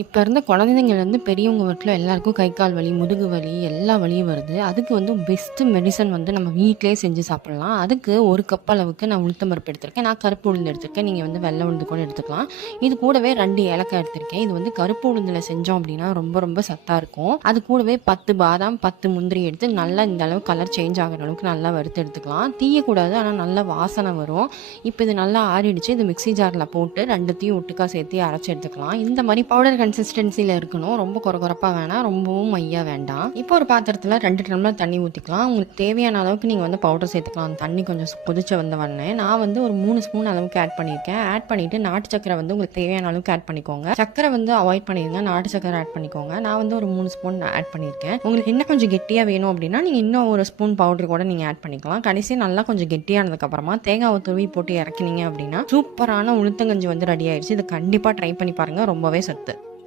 இப்போ இருந்த குழந்தைங்கள்லேருந்து பெரியவங்க வீட்டில் எல்லாருக்கும் கை கால் வலி, முதுகு வலி, எல்லா வலியும் வருது. அதுக்கு வந்து பெஸ்ட்டு மெடிசன் வந்து நம்ம வீட்டிலேயே செஞ்சு சாப்பிட்லாம். அதுக்கு 1 கப் அளவுக்கு நான் உளுத்தம் பருப்பு எடுத்திருக்கேன். நான் கருப்பு உளுந்து எடுத்திருக்கேன். நீங்கள் வந்து வெள்ளை உளுந்து கூட எடுத்துக்கலாம். இது கூடவே 2 ஏலக்காய் எடுத்திருக்கேன். இது வந்து கருப்பு உளுந்தில் செஞ்சோம் அப்படின்னா ரொம்ப ரொம்ப சத்தாக இருக்கும். அது கூடவே 10 பாதாம், 10 முந்திரி எடுத்து நல்லா இந்த அளவு கலர் சேஞ்ச் ஆகிற அளவுக்கு நல்லா வறுத்து எடுத்துக்கலாம். தீயக்கூடாது, ஆனால் நல்ல வாசனை வரும். இப்போ இது நல்லா ஆறிடுச்சு. இது மிக்ஸி ஜாரில் போட்டு 2த்தையும் ஒட்டுக்கா சேர்த்து அரைச்சி எடுத்துக்கலாம். இந்த மாதிரி பவுடர் கன்சிஸ்டன்சியில் இருக்கணும். ரொம்ப கொரகொரப்பாக வேணாம், ரொம்பவும் மையாக வேண்டாம். இப்போ ஒரு பாத்திரத்தில் 2 டம்ளர் தண்ணி ஊற்றிக்கலாம். உங்களுக்கு தேவையான அளவுக்கு நீங்கள் வந்து பவுடர் சேர்த்துக்கலாம். அந்த தண்ணி கொஞ்சம் கொதிச்சு வந்த உடனே நான் வந்து ஒரு 3 ஸ்பூன் அளவுக்கு ஆட் பண்ணியிருக்கேன். ஆட் பண்ணிவிட்டு நாட்டு சக்கரை வந்து உங்களுக்கு தேவையான அளவுக்கு ஆட் பண்ணிக்கோங்க. சக்கரை வந்து அவாய்ட் பண்ணிடுங்க, நாட்டு சக்கரை ஆட் பண்ணிக்கோங்க. நான் வந்து ஒரு 3 ஸ்பூன் ஆட் பண்ணியிருக்கேன். உங்களுக்கு இன்னும் கொஞ்சம் கெட்டியாக வேணும் அப்படின்னா நீங்கள் இன்னும் ஒரு ஸ்பூன் பவுடர் கூட நீங்கள் ஆட் பண்ணிக்கலாம். கடைசி நல்லா கொஞ்சம் கெட்டியானதுக்கப்புறமா தேங்காவை துருவி போட்டு இறக்கினீங்க அப்படின்னா சூப்பரான உளுத்தங்கஞ்சி வந்து ரெடி ஆயிடுச்சு. இதை கண்டிப்பாக ட்ரை பண்ணி பாருங்கள், ரொம்பவே சத்து.